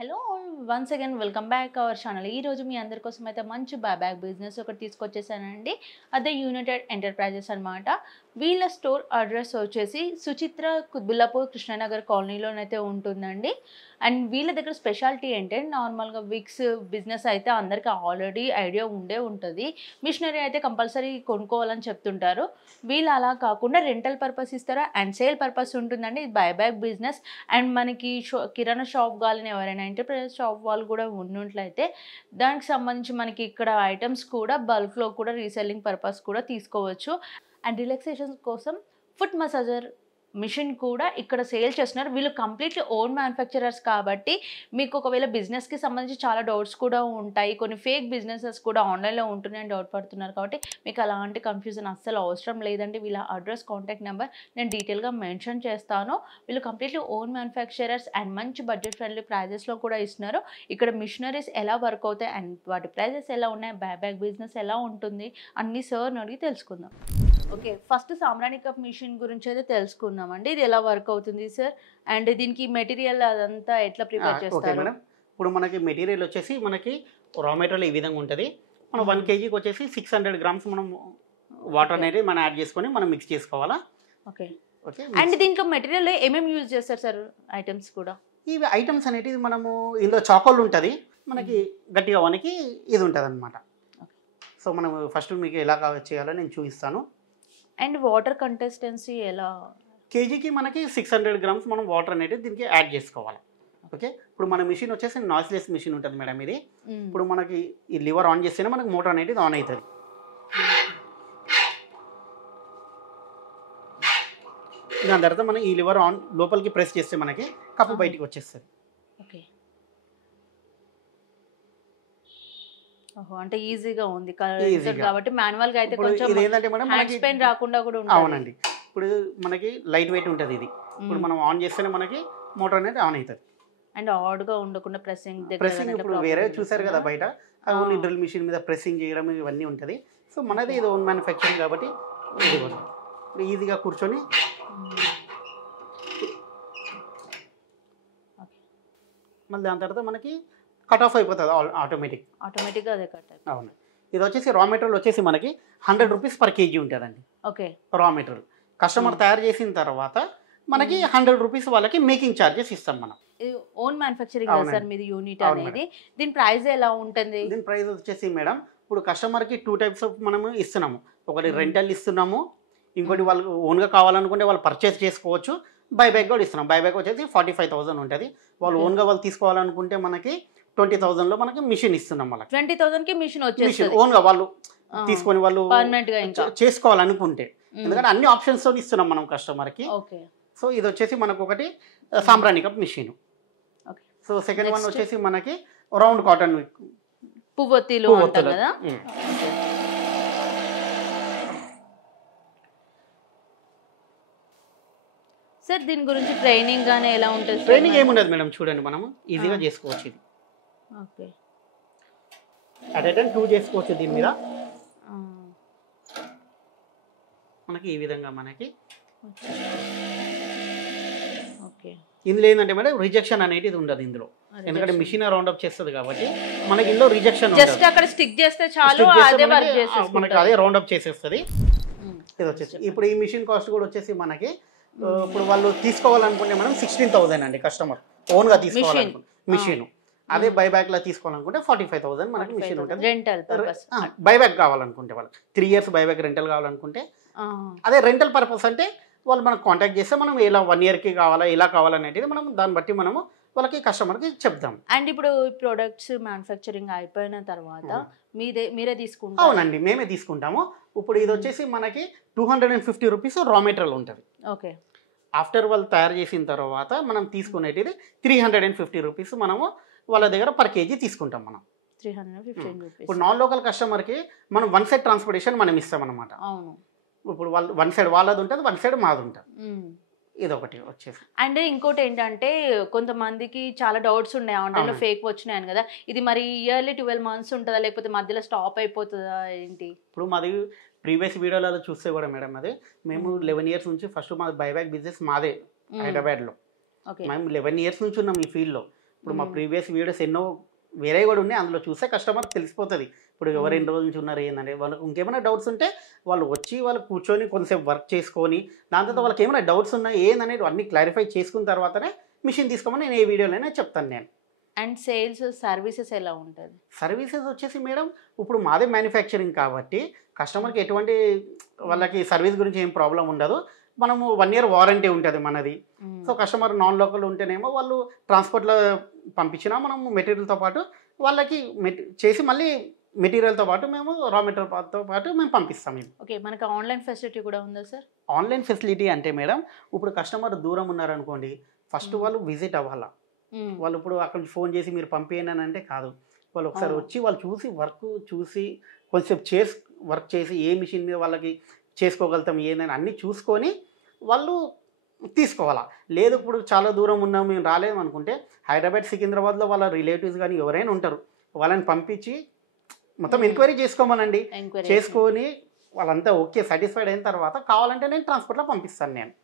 Hello once again welcome back our channel. ఈరోజు మీ అందరి కోసం అయితే మంచి బైబ్యాక్ బిజినెస్ ఒకటి తీసుకొచ్చేసానండి. అదే యూనైటెడ్ ఎంటర్ప్రైజెస్ అనమాట. వీళ్ళ స్టోర్ అడ్రస్ వచ్చేసి సుచిత్ర కుత్బుల్లాపూర్ కృష్ణనగర్ కాలనీలోనైతే ఉంటుందండి. అండ్ వీళ్ళ దగ్గర స్పెషాలిటీ ఏంటంటే నార్మల్గా విక్స్ బిజినెస్ అయితే అందరికీ ఆల్రెడీ ఐడియా ఉంటుంది. మిషనరీ అయితే కంపల్సరీ కొనుక్కోవాలని చెప్తుంటారు. వీళ్ళు అలా కాకుండా రెంటల్ పర్పస్ ఇస్తారా అండ్ సేల్ పర్పస్ ఉంటుందండి. ఇది బైబ్యాక్ బిజినెస్. అండ్ మనకి కిరాణా షాప్ కావాలని ఎవరైనా ఎంటర్ప్రైజ్ షాప్ వాళ్ళు కూడా ఉన్నట్లయితే దానికి సంబంధించి మనకి ఇక్కడ ఐటమ్స్ కూడా బల్క్లో కూడా రీసెల్లింగ్ పర్పస్ కూడా తీసుకోవచ్చు. అండ్ రిలాక్సేషన్ కోసం ఫుట్ మసాజర్ మిషన్ కూడా ఇక్కడ సేల్ చేస్తున్నారు. వీళ్ళు కంప్లీట్లీ ఓన్ మ్యానుఫ్యాక్చరర్స్ కాబట్టి మీకు ఒకవేళ బిజినెస్కి సంబంధించి చాలా డౌట్స్ కూడా ఉంటాయి. కొన్ని ఫేక్ బిజినెసెస్ కూడా ఆన్లైన్లో ఉంటున్నాయని డౌట్ పడుతున్నారు కాబట్టి మీకు అలాంటి కన్ఫ్యూజన్ అస్సలు అవసరం లేదండి. వీళ్ళ అడ్రస్ కాంటాక్ట్ నెంబర్ నేను డీటెయిల్గా మెన్షన్ చేస్తాను. వీళ్ళు కంప్లీట్లీ ఓన్ మ్యానుఫ్యాక్చరర్స్ అండ్ మంచి బడ్జెట్ ఫ్రెండ్లీ ప్రైజెస్లో కూడా ఇస్తున్నారు. ఇక్కడ మిషనరీస్ ఎలా వర్క్ అవుతాయి అండ్ వాటి ప్రైజెస్ ఎలా ఉన్నాయి, బైబ్యాక్ బిజినెస్ ఎలా ఉంటుంది అన్ని సార్ని అడిగి తెలుసుకుందాం. ఓకే, ఫస్ట్ సామ్రాణి కప్ మిషన్ గురించి అయితే తెలుసుకుందామండి. ఇది ఎలా వర్క్ అవుతుంది సార్ అండ్ దీనికి మెటీరియల్ అదంతా ఎట్లా ప్రిపేర్ చేస్తారు? మేడం, ఇప్పుడు మనకి మెటీరియల్ వచ్చేసి మనకి రా మెటీరియల్ ఈ విధంగా ఉంటుంది. మనం 1 kgకి వచ్చేసి 600 grams మనం వాటర్ అనేది మనం యాడ్ చేసుకొని మనం మిక్స్ చేసుకోవాలా. Okay okay. అండ్ దీంట్లో మెటీరియల్ ఏమేమి యూజ్ చేస్తారు సార్? ఐటమ్స్ కూడా ఇవి ఐటమ్స్ అనేటివి మనము ఇందులో చాకోల్ ఉంటుంది, మనకి గట్టిగా వనికి ఇది ఉంటుంది అనమాట. సో మనం ఫస్ట్ మీకు ఎలా చేయాలో నేను చూపిస్తాను. అండ్ వాటర్ కంటెస్టెన్సీ ఎలా? కేజీకి మనకి 600 grams మనం వాటర్ అనేది దీనికి యాడ్ చేసుకోవాలి. ఓకే, ఇప్పుడు మన మిషన్ వచ్చేసి నాయిస్లెస్ మిషన్ ఉంటుంది మేడం. ఇది ఇప్పుడు మనకి ఈ లివర్ ఆన్ చేస్తేనే మనకి మోటార్ అనేది ఆన్ అవుతుంది. దాని తర్వాత మనం ఈ లివర్ ఆన్ లోపలికి ప్రెస్ చేస్తే మనకి కప్పు బయటికి వచ్చేస్తుంది. ఓకే, అంటే ఈజీగా ఉంది కాబట్టి మాన్యువల్ గా అయితే కొంచెం హ్యాండ్స్ పెయిన్ రాకుండా కూడా ఉంటుంది. అవునండి, ఇప్పుడు మనకి లైట్ వెయిట్ ఉంటుంది ఇది. ఇప్పుడు మనం ఆన్ చేస్తేనే మనకి మోటార్ అనేది ఆన్ అవుతుంది. అండ్ ఆడ్ గా ఉండకుండా ప్రెసింగ్ ఇప్పుడు వేరే చూసారు కదా బయట ఓన్లీ డ్రిల్ మిషన్ మీద ప్రెసింగ్ చేయడం ఇవన్నీ ఉంటుంది. సో మనది ఇది ఓన్ మ్యానుఫ్యాక్చరింగ్ కాబట్టి ఇది ఇప్పుడు ఈజీగా కూర్చొని మళ్ళీ దాని తర్వాత మనకి కట్ ఆఫ్ అయిపోతుంది ఆటోమేటిక్గా అదే కట్. అవును, ఇది వచ్చేసి రా మెటీరియల్ వచ్చేసి మనకి 100 rupees per kg ఉంటుందండి. ఓకే, రా మెటీరియల్ కస్టమర్ తయారు చేసిన తర్వాత మనకి 100 rupees వాళ్ళకి మేకింగ్ ఛార్జెస్ ఇస్తాం మనం. ఓన్ మ్యానుఫ్యాక్చరింగ్ సార్ మీది యూనిట్ అనేది. దీని ప్రైస్ ఎలా ఉంటుంది? దీని ప్రైస్ వచ్చేసి మేడం ఇప్పుడు కస్టమర్కి 2 types ఆఫ్ మనము ఇస్తున్నాము. ఒకటి రెంటల్ ఇస్తున్నాము, ఇంకోటి వాళ్ళు ఓన్గా కావాలనుకుంటే వాళ్ళు పర్చేస్ చేసుకోవచ్చు. బైబ్యాక్ కూడా ఇస్తున్నాం. బైబ్యాక్ వచ్చేసి 45,000 ఉంటుంది. వాళ్ళు ఓన్గా వాళ్ళు తీసుకోవాలనుకుంటే మనకి 20,000లో మనకి మిషన్ ఇస్తున్నాం. వాళ్ళకి 20,000కి మిషన్ వచ్చేసి ఓన్గా వాళ్ళు తీసుకొని వాళ్ళు చేసుకోవాలనుకుంటే, ఎందుకంటే అన్ని ఆప్షన్స్ తో ఇస్తున్నాం మనం కస్టమర్కి. సో ఇది వచ్చేసి మనకు ఒకటి సాంబ్రాణి cup machine. So second one వచ్చేసి మనకి రౌండ్ కాటన్ పువ్వొత్తిలు కదా. సార్ దీని గురించి ట్రైనింగ్ గానీ ఎలా ఉంటుంది? ట్రైనింగ్ ఏముండదు మేడం, చూడండి మనం ఈజీగా చేసుకోవచ్చు. ఇది ఓకే, అట్ ఏ టైం 2 చేసుకోవచ్చు. దీని మీద మనకి ఈ విధంగా మనకి ఓకే. ఇందులో ఏంటంటే మేడం రిజెక్షన్ అనేది ఉండదు ఇందులో, ఎందుకంటే మిషన్ రౌండ్ అప్ చేస్తుంది కాబట్టి మనకి ఇందులో రిజెక్షన్ జస్ట్ అక్కడ స్టిక్ చేస్తే చాలు, అదే వర్క్ చేసేస్తుంది, మనకి అదే రౌండ్ అప్ చేసేస్తుంది. ఇది వచ్చేసి ఇప్పుడు ఈ మిషన్ కాస్ట్ కూడా వచ్చేసి మనకి ఇప్పుడు వాళ్ళు తీసుకోవాలనుకుంటే మనం 16,000 అండి. కస్టమర్ ఓన్గా తీసుకోవాలనుకుంటే మిషన్, అదే బైబ్యాక్ లా తీసుకోవాలనుకుంటే 45,000 మనకి మిషన్ ఉంటుంది. రెంటల్ పర్పస్ బైబ్యాక్ కావాలనుకుంటే వాళ్ళు 3 years బైబ్యాక్ రెంటల్ కావాలనుకుంటే, అదే రెంటల్ పర్పస్ అంటే వాళ్ళు మనకు కాంటాక్ట్ చేస్తే మనం ఇలా 1 yearకి కావాలా ఇలా కావాలనేది మనం దాన్ని బట్టి మనము వాళ్ళకి కస్టమర్కి చెప్తాం. అండ్ ఇప్పుడు ప్రొడక్ట్స్ మ్యానుఫ్యాక్చరింగ్ అయిపోయిన తర్వాత మీరే తీసుకుంటారు? అవునండి, మేమే తీసుకుంటాము. ఇప్పుడు ఇది వచ్చేసి మనకి 250 rupees రా మెటీరియల్ ఉంటుంది. ఓకే, ఆఫ్టర్ వాళ్ళు తయారు చేసిన తర్వాత మనం తీసుకునేది 350 rupees మనము వాళ్ళ దగ్గర per kg తీసుకుంటాం మనం. 315 రూపీస్. ఇప్పుడు నాన్ లోకల్ కస్టమర్కి మనం 1 side ట్రాన్స్పోర్టేషన్ మనం ఇస్తాం అనమాట. అవును, ఇప్పుడు వాళ్ళు 1 side వాళ్ళది ఉంటుంది, 1 side మాది ఉంటుంది. ఇది ఒకటి వచ్చేసి. అండ్ ఇంకోటి ఏంటంటే కొంతమందికి చాలా డౌట్స్ ఉన్నాయి, ఆన్లైన్లో ఫేక్ వచ్చినాయని కదా. ఇది మరి ఇయర్లీ 12 months ఉంటుందా లేకపోతే మధ్యలో స్టాప్ అయిపోతుందా ఏంటి? ఇప్పుడు మాది ప్రీవియస్ వీడియోలలో చూస్తే కూడా మేడం అది మేము 11 years నుంచి ఫస్ట్ మాది బైబ్యాక్ బిజినెస్ మాదే హైదరాబాద్లో. మేము 11 years నుంచి ఉన్నాం ఈ ఫీల్డ్లో. ఇప్పుడు మా ప్రీవియస్ వీడియోస్ ఎన్నో వేరే కూడా ఉన్నాయి, అందులో చూస్తే కస్టమర్ తెలిసిపోతుంది ఇప్పుడు ఎవరు ఎన్ని రోజుల నుంచి ఉన్నారు ఏంటంటే. వాళ్ళకి ఇంకేమైనా డౌట్స్ ఉంటే వాళ్ళు వచ్చి వాళ్ళు కూర్చొని కొంతసేపు వర్క్ చేసుకొని దాని తర్వాత వాళ్ళకి ఏమైనా డౌట్స్ ఉన్నాయి ఏందనేది అన్ని క్లారిఫై చేసుకున్న తర్వాతనే మిషన్ తీసుకోమని నేను ఏ వీడియోలోనే చెప్తాను నేను. అండ్ సేల్స్ సర్వీసెస్ ఎలా ఉంటుంది? సర్వీసెస్ వచ్చేసి మేడం ఇప్పుడు మాదే మ్యానుఫ్యాక్చరింగ్ కాబట్టి కస్టమర్కి ఎటువంటి వాళ్ళకి సర్వీస్ గురించి ఏం ప్రాబ్లం ఉండదు. మనము 1 year వారంటీ ఉంటుంది మనది. సో కస్టమర్ నాన్ లోకల్ ఉంటేనేమో వాళ్ళు ట్రాన్స్పోర్ట్లో పంపించినా మనము మెటీరియల్తో పాటు వాళ్ళకి చేసి మళ్ళీ మెటీరియల్తో పాటు మేము రా మెటీరియల్తో పాటు మేము పంపిస్తాం. ఇది ఓకే. మనకి ఆన్లైన్ ఫెసిలిటీ కూడా ఉందా సార్? ఆన్లైన్ ఫెసిలిటీ అంటే మేడం ఇప్పుడు కస్టమర్ దూరం ఉన్నారనుకోండి, ఫస్ట్ వాళ్ళు విజిట్ అవ్వాలా. వాళ్ళు ఇప్పుడు అక్కడ ఫోన్ చేసి మీరు పంపేయండి అని అంటే కాదు, వాళ్ళు ఒకసారి వచ్చి వాళ్ళు చూసి వర్క్ చూసి కొంచెం వర్క్ చేసి ఏ మిషన్ మీద వాళ్ళకి చేసుకోగలుగుతాం ఏందని అన్నీ చూసుకొని వాళ్ళు తీసుకోవాలా. లేదు ఇప్పుడు చాలా దూరం ఉన్నాం మేము రాలేము అనుకుంటే హైదరాబాద్ సికింద్రాబాద్లో వాళ్ళ రిలేటివ్స్ కానీ ఎవరైనా ఉంటారు, వాళ్ళని పంపించి మొత్తం ఎంక్వైరీ చేసుకోమనండి. చేసుకొని వాళ్ళంతా ఓకే సాటిస్ఫైడ్ అయిన తర్వాత కావాలంటే నేను ట్రాన్స్పోర్ట్లో పంపిస్తాను నేను.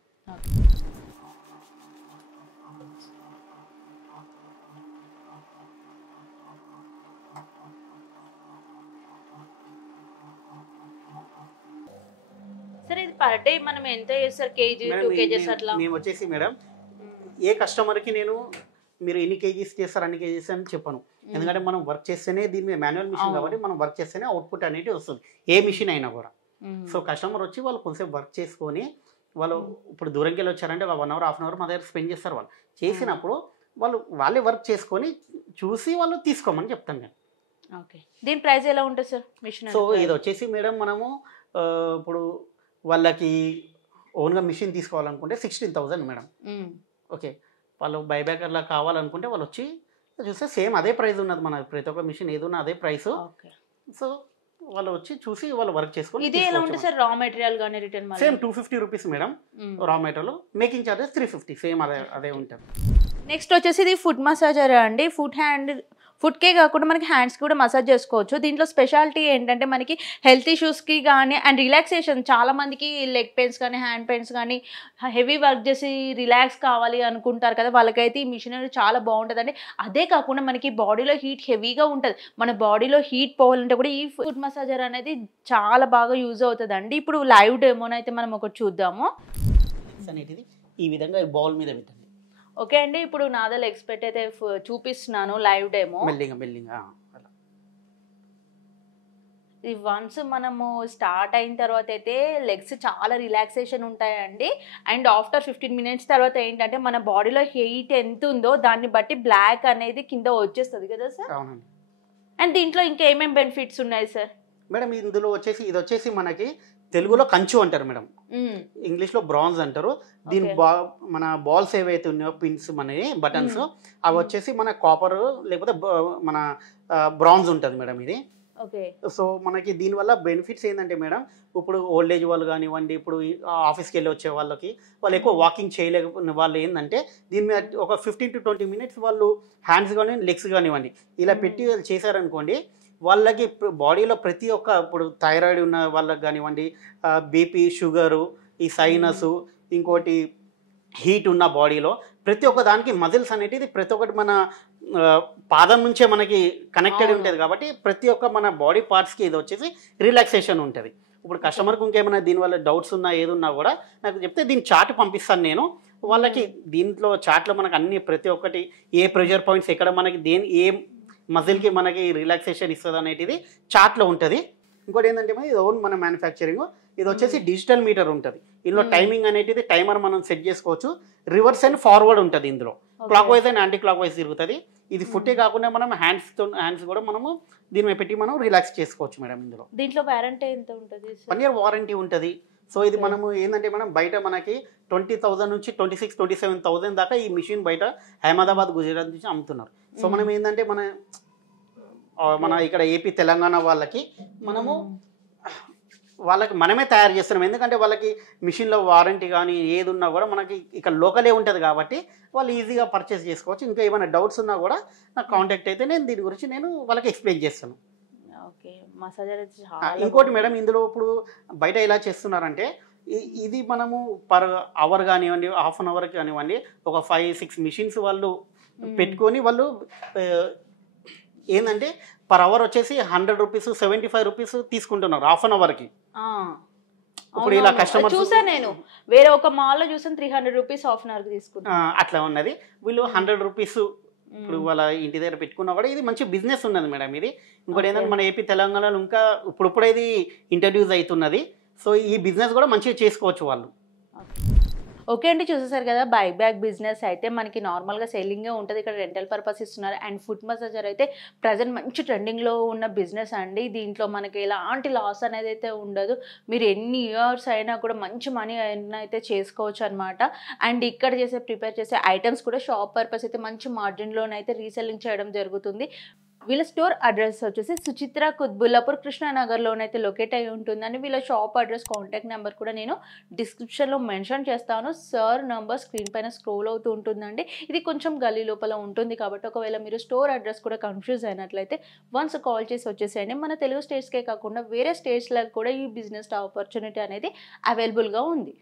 సరే ఇది పర్ డే మనం ఎంత చేస్తారు? కేజీ 2 kgs అట్లా? మేము వచ్చేసి మేడం ఏ కస్టమర్కి నేను మీరు ఎన్ని కేజీస్ చేస్తారు అన్ని కేజీస్ అని చెప్పను. ఎందుకంటే మనం వర్క్ చేస్తేనే దీని మీద మాన్యువల్ మిషన్ కాబట్టి మనం వర్క్ చేస్తేనే అవుట్పుట్ అనేది వస్తుంది ఏ మిషన్ అయినా కూడా. సో కస్టమర్ వచ్చి వాళ్ళు కొంచెం వర్క్ చేసుకొని వాళ్ళు ఇప్పుడు దూరంకి వెళ్ళి వచ్చారంటే 1 hour 1/2 hour మా దగ్గర స్పెండ్ చేస్తారు. వాళ్ళు చేసినప్పుడు వాళ్ళే వర్క్ చేసుకొని చూసి వాళ్ళు తీసుకోమని చెప్తాను నేను. ఓకే. దీని ప్రైస్ ఎలా ఉంటుంది సార్ మిషన్? సో ఇది వచ్చేసి మేడం మనము ఇప్పుడు వాళ్ళకి ఓన్గా మిషన్ తీసుకోవాలనుకుంటే 16,000 మేడం. ఓకే. వాళ్ళు బైబ్యాక్ అలా కావాలనుకుంటే వాళ్ళు వచ్చి చూస్తే సేమ్ అదే ప్రైస్ ఉన్నది మన ప్రతి ఒక్క మిషన్ ఏదున్నా అదే ప్రైస్. సో వాళ్ళు వచ్చి చూసి వాళ్ళు వర్క్ చేసుకొని ఇది ఎలా ఉంటుంది సార్? రా మెటీరియల్ కానీ return same 250 rupees madam. Raw material making charges 350 same అదే ఉంటుంది. నెక్స్ట్ వచ్చేసి ఇది ఫుడ్ మసాజర్ అండి. ఫుడ్కే కాకుండా మనకి హ్యాండ్స్కి కూడా మసాజ్ చేసుకోవచ్చు. దీంట్లో స్పెషాలిటీ ఏంటంటే మనకి హెల్త్ ఇష్యూస్కి కానీ అండ్ రిలాక్సేషన్, చాలామందికి లెగ్ పెయిన్స్ కానీ హ్యాండ్ పెయిన్స్ కానీ హెవీ వర్క్ చేసి రిలాక్స్ కావాలి అనుకుంటారు కదా, వాళ్ళకైతే ఈ మిషన్ అనేది చాలా బాగుంటుందండి. అదే కాకుండా మనకి బాడీలో హీట్ హెవీగా ఉంటుంది, మన బాడీలో హీట్ పోవాలంటే కూడా ఈ ఫుడ్ మసాజర్ అనేది చాలా బాగా యూజ్ అవుతుందండి. ఇప్పుడు లైవ్ డెమోనైతే మనం ఒకటి చూద్దాము. అనేది ఈ విధంగా బౌల్ మీద పెట్టండి. ఓకే అండి, ఇప్పుడు నాదల్ ఎక్స్పెక్ట్ అయితే చూపిస్తున్నాను లైవ్ డెమో. ఇది వన్స్ మనము స్టార్ట్ అయిన తర్వాత అయితే లెగ్స్ చాలా రిలాక్సేషన్ ఉంటాయండి. అండ్ ఆఫ్టర్ 15 minutes తర్వాత ఏంటంటే మన బాడీలో హీట్ ఎంత ఉందో దాన్ని బట్టి బ్లాక్ అనేది కింద వచ్చేస్తుంది కదా సార్? అండ్ దీంట్లో ఇంకా ఏమేమి బెనిఫిట్స్ ఉన్నాయి సార్? మేడం ఇందులో వచ్చేసి ఇది వచ్చేసి మనకి తెలుగులో కంచు అంటారు మేడం, ఇంగ్లీష్లో బ్రాంజ్ అంటారు. దీని మన బాల్స్ ఏవైతే ఉన్నాయో పిన్స్ మనవి బటన్స్ అవి వచ్చేసి మన కాపర్ లేకపోతే మన బ్రాంజ్ ఉంటుంది మేడం ఇది. సో మనకి దీనివల్ల బెనిఫిట్స్ ఏంటంటే మేడం ఇప్పుడు ఓల్డ్ ఏజ్ వాళ్ళు కానివ్వండి, ఇప్పుడు ఆఫీస్కి వెళ్ళి వచ్చే వాళ్ళకి వాళ్ళు ఎక్కువ వాకింగ్ చేయలేకపోయిన వాళ్ళు ఏంటంటే దీని మీద ఒక 15 to 20 minutes వాళ్ళు హ్యాండ్స్ కానీ లెగ్స్ కానివ్వండి ఇలా పెట్టి చేశారనుకోండి, వాళ్ళకి బాడీలో ప్రతి ఒక్క ఇప్పుడు థైరాయిడ్ ఉన్న వాళ్ళకి కానివ్వండి, బీపీ షుగరు ఈ సైనస్ ఇంకోటి హీట్ ఉన్న బాడీలో ప్రతి ఒక్క దానికి మజిల్స్ అనేటిది ప్రతి ఒక్కటి మన పాదం నుంచే మనకి కనెక్టెడ్ ఉంటుంది కాబట్టి ప్రతి ఒక్క మన బాడీ పార్ట్స్కి ఇది వచ్చేసి రిలాక్సేషన్ ఉంటుంది. ఇప్పుడు కస్టమర్కి ఇంకేమైనా దీనివల్ల డౌట్స్ ఉన్నా ఏదున్నా కూడా నాకు చెప్తే దీని చార్ట్ పంపిస్తాను నేను వాళ్ళకి. దీంట్లో చార్ట్లో మనకు అన్ని ప్రతి ఒక్కటి ఏ ప్రెషర్ పాయింట్స్ ఎక్కడ మనకి ఏ మజిల్కి మనకి రిలాక్సేషన్ ఇస్తుంది అనేటిది చార్ట్లో ఉంటుంది. ఇంకోటి ఏంటంటే ఇది ఓన్ మన మ్యానుఫ్యాక్చరింగ్. ఇది వచ్చేసి డిజిటల్ మీటర్ ఉంటుంది. ఇందులో టైమింగ్ అనేటిది టైమర్ మనం సెట్ చేసుకోవచ్చు. రివర్స్ అండ్ ఫార్వర్డ్ ఉంటుంది ఇందులో, clock wise and anti clock wise తిరుగుతుంది. ఇది ఫుట్టే కాకుండా మనం హ్యాండ్స్ కూడా మనము దీని మీద పెట్టి మనం రిలాక్స్ చేసుకోవచ్చు మేడం. దీంట్లో వారంటీ ఎంత ఉంటుంది? 1 year వారంటీ ఉంటుంది. సో ఇది మనము ఏంటంటే మనం బయట మనకి 20,000 నుంచి 26-27,000 దాకా ఈ మిషన్ బయట అహ్మదాబాద్ గుజరాత్ నుంచి అమ్ముతున్నారు. సో మనం ఏంటంటే మన ఇక్కడ ఏపీ తెలంగాణ వాళ్ళకి మనమే తయారు చేస్తున్నాం. ఎందుకంటే వాళ్ళకి మిషన్లో వారంటీ కానీ ఏది ఉన్నా కూడా మనకి ఇక్కడ లోకలే ఉంటుంది కాబట్టి వాళ్ళు ఈజీగా పర్చేస్ చేసుకోవచ్చు. ఇంకా ఏమైనా డౌట్స్ ఉన్నా కూడా నాకు కాంటాక్ట్ అయితే నేను దీని గురించి వాళ్ళకి ఎక్స్ప్లెయిన్ చేస్తాను. ఇంకోటి మేడం ఇందులో ఇప్పుడు బయట ఎలా చేస్తున్నారంటే ఇది మనము పర్ అవర్ కానివ్వండి, హాఫ్ అన్ అవర్ కానివ్వండి, ఒక 5-6 మిషన్స్ వాళ్ళు పెట్టుకొని వాళ్ళు ఏంటంటే పర్ అవర్ వచ్చేసి 100 రూపీస్ 75 రూపీస్ తీసుకుంటున్నారు హాఫ్ అన్ అవర్కి. ఇప్పుడు ఇలా కస్టమర్స్ చూసాను, నేను వేరే ఒక మాల్లో చూసాను 300 రూపీస్ హాఫ్ అన్ అవర్కి తీసుకుంటాను. అట్లా ఉన్నది. వీళ్ళు 100 రూపీస్ ఇప్పుడు వాళ్ళ ఇంటి దగ్గర పెట్టుకున్నా కూడా ఇది మంచి బిజినెస్ ఉన్నది మేడం. ఇది ఇంకోటి ఏంటంటే మన ఏపీ తెలంగాణలో ఇంకా ఇప్పుడే ఇది ఇంట్రడ్యూస్ అవుతున్నది. సో ఈ బిజినెస్ కూడా మంచిగా చేసుకోవచ్చు వాళ్ళు. ఓకే అండి, చూసేసారు కదా బైబ్యాక్ బిజినెస్ అయితే మనకి నార్మల్గా సెల్లింగే ఉంటుంది. ఇక్కడ రెంటల్ పర్పస్ ఇస్తున్నారు. అండ్ ఫుట్ మసాజర్ అయితే ప్రజెంట్ మంచి ట్రెండింగ్లో ఉన్న బిజినెస్ అండి. దీంట్లో మనకి ఎలాంటి లాస్ అనేది అయితే ఉండదు. మీరు ఎన్ని ఇయర్స్ అయినా కూడా మంచి మనీ అయినా అయితే చేసుకోవచ్చు అనమాట. అండ్ ఇక్కడ ప్రిపేర్ చేసే ఐటమ్స్ కూడా షాప్ పర్పస్ అయితే మంచి మార్జిన్లోనైతే రీసెల్లింగ్ చేయడం జరుగుతుంది. వీళ్ళ స్టోర్ అడ్రస్ వచ్చేసి సుచిత్ర కుత్బుల్లాపూర్ కృష్ణానగర్లోనైతే లొకేట్ అయి ఉంటుందని. వీళ్ళ షాప్ అడ్రస్ కాంటాక్ట్ నెంబర్ కూడా నేను డిస్క్రిప్షన్లో మెన్షన్ చేస్తాను. సార్ నెంబర్ స్క్రీన్ పైన స్క్రోల్ అవుతూ ఉంటుందండి. ఇది కొంచెం గల్లీ లోపల ఉంటుంది కాబట్టి ఒకవేళ మీరు స్టోర్ అడ్రస్ కూడా కన్ఫ్యూజ్ అయినట్లయితే వన్స్ కాల్ చేసి వచ్చేసేయండి. మన తెలుగు స్టేట్స్కే కాకుండా వేరే స్టేట్స్లకు కూడా ఈ బిజినెస్ ఆపర్చునిటీ అనేది అవైలబుల్గా ఉంది.